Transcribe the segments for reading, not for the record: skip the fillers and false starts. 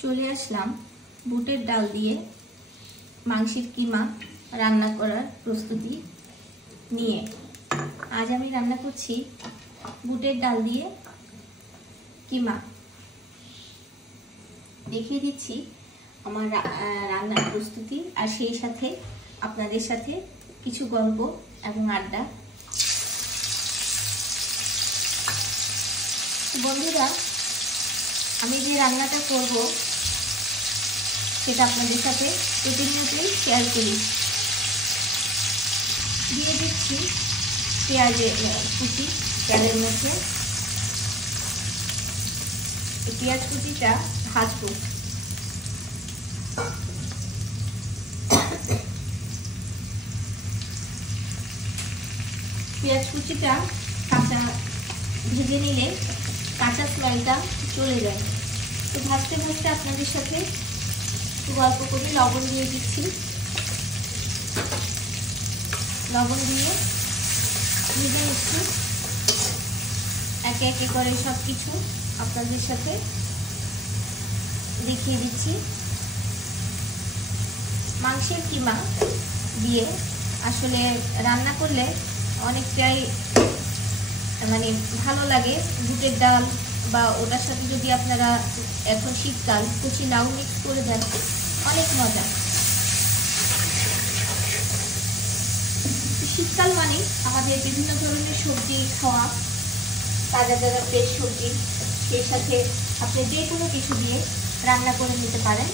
চলে আসলাম বুটের ডাল দিয়ে মাংসের কিমা রান্না করার প্রস্তুতি নিয়ে। আজ আমি রান্না করছি বুটের ডাল দিয়ে কিমা। দেখিয়ে দিচ্ছি আমার রান্নার প্রস্তুতি, আর সেই সাথে আপনাদের সাথে কিছু গল্প এবং আড্ডা। বন্ধুরা, আমি যে রান্নাটা করব সেটা আপনাদের সাথে প্রতিনিয়তই শেয়ার করি। দিয়ে দিচ্ছি পেঁয়াজের কুচি তেলের মধ্যে। এই পেঁয়াজ কুচিটা ভাজবো। পেঁয়াজ কুচিটা কাঁচা ভেজে নিলে কাঁচা স্মেলটা চলে যায়। তো ভাজতে ভাজতে আপনাদের সাথে একটু গল্প করে লবণ দিয়ে দিচ্ছি। লবণ দিয়ে ভেজে নিচ্ছি একে একে করে সব কিছু আপনাদের সাথে দেখিয়ে দিচ্ছি। মাংসের কিমা দিয়ে আসলে রান্না করলে অনেকটাই ভালো লাগে। বুটের ডাল বা ওটার সাথে যদি আপনারা এখন শীতকাল কুচি লাউ মিক্স করে দেন, অনেক মজা। শীতকাল মানে আমাদের বিভিন্ন ধরনের সবজি খাওয়া, তাজা তাজা ফ্রেশ সবজি, সেই সাথে আপনি যে কোনো কিছু দিয়ে রান্না করে নিতে পারেন।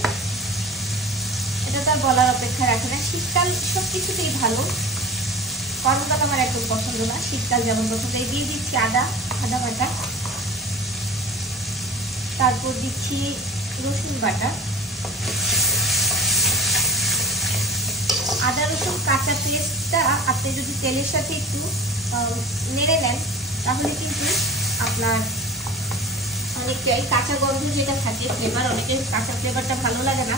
এটা তো আর বলার অপেক্ষা রাখে না। শীতকাল সব কিছুতেই ভালো, গরমকাল আমার একদম পছন্দ না, শীতকাল যেমন পছন্দ। এই দিয়ে দিচ্ছি আদা বাটা, তারপর দিচ্ছি রসুন বাটা। আদা রসুন কাঁচা পেস্টটা আপনি যদি তেলের সাথে একটু নেড়ে নেন, তাহলে কিন্তু আপনার অনেকটাই কাঁচা গন্ধ যেটা থাকে ফ্লেভার, অনেকের কাঁচা ফ্লেভারটা ভালো লাগে না,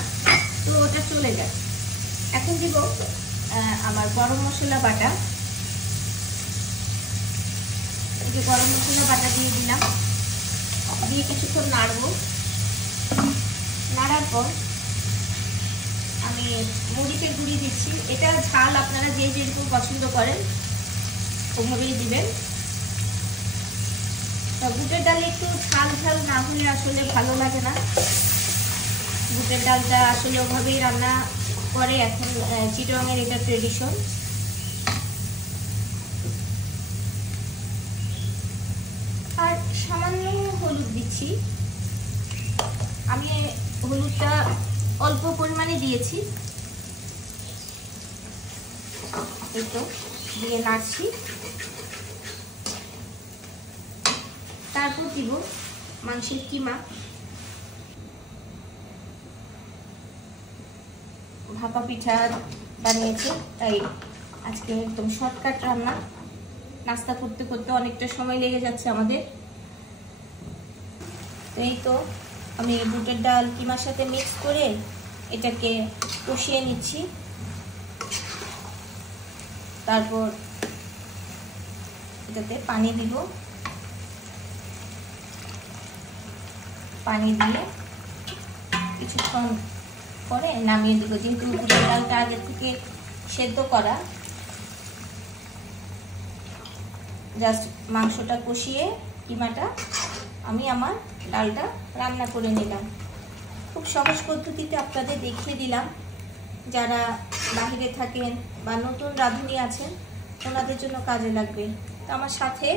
তো ওটা চলে যায়। এখন দিব আমার গরম মশলা বাটা। এই যে গরম মশলা বাটা দিয়ে দিলাম, দিয়ে কিছুক্ষণ নাড়বো। নাড়ার পর আমি মরিচের গুঁড়ি দিচ্ছি। এটা ঝাল আপনারা যে যেরকম পছন্দ করেন ওভাবেই দিবেন। বুটের ডালে একটু ঝাল ঝাল না হলে আসলে ভালো লাগে না। বুটের ডালটা আসলে ওভাবেই রান্না করে এখন চিটাগাংয়ের, এটা ট্রেডিশন। আর সামান্য হলুদ দিচ্ছি। আমি হলুদটা অল্প পরিমাণে দিয়েছি, একটু দিয়ে নাড়ছি। তারপর দিব মাংসের কিমা। ভাপা পিঠা বানিয়েছে, তাই আজকে একদম শর্টকাট রান্না। নাস্তা করতে করতে অনেকটা সময় লেগে যাচ্ছে আমাদের। এই তো আমি বুটের ডাল কিমার সাথে মিক্স করে এটাকে কষিয়ে নিচ্ছি। তারপর এটাতে পানি দিব। পানি দিয়ে কিছুক্ষণ পরে নামিয়ে দিব। যেহেতু বুটের ডালটা আগে থেকে সেদ্ধ করা, জাস্ট মাংসটা কষিয়ে কিমাটা আমি আমার ডালটা রান্না করে নিলাম। খুব সহজ পদ্ধতিতে আপনাদের দেখিয়ে দিলাম। যারা বাহিরে থাকেন বা নতুন রাঁধুনি আছেন, ওনাদের জন্য কাজে লাগবে। তো আমার সাথে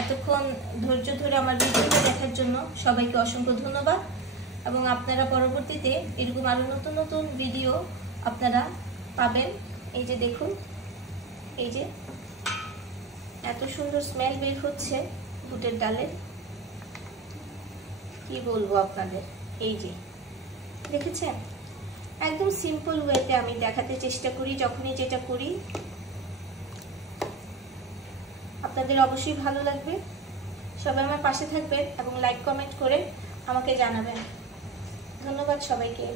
এতক্ষণ ধৈর্য ধরে আমার ভিডিওটা দেখার জন্য সবাইকে অসংখ্য ধন্যবাদ। এবং আপনারা পরবর্তীতে এরকম আরও নতুন নতুন ভিডিও আপনারা পাবেন। এই যে দেখুন, এই যে এত সুন্দর স্মেল বের হচ্ছে বুটের ডালের, কি বলবো আপনাদের। এই যে দেখেছেন, একদম সিম্পল ওয়েতে আমি দেখাতে চেষ্টা করি যখনই যেটা করি। আপনাদের অবশ্যই ভালো লাগবে। সবাই আমার পাশে থাকবেন এবং লাইক কমেন্ট করে আমাকে জানাবেন। ধন্যবাদ সবাইকে।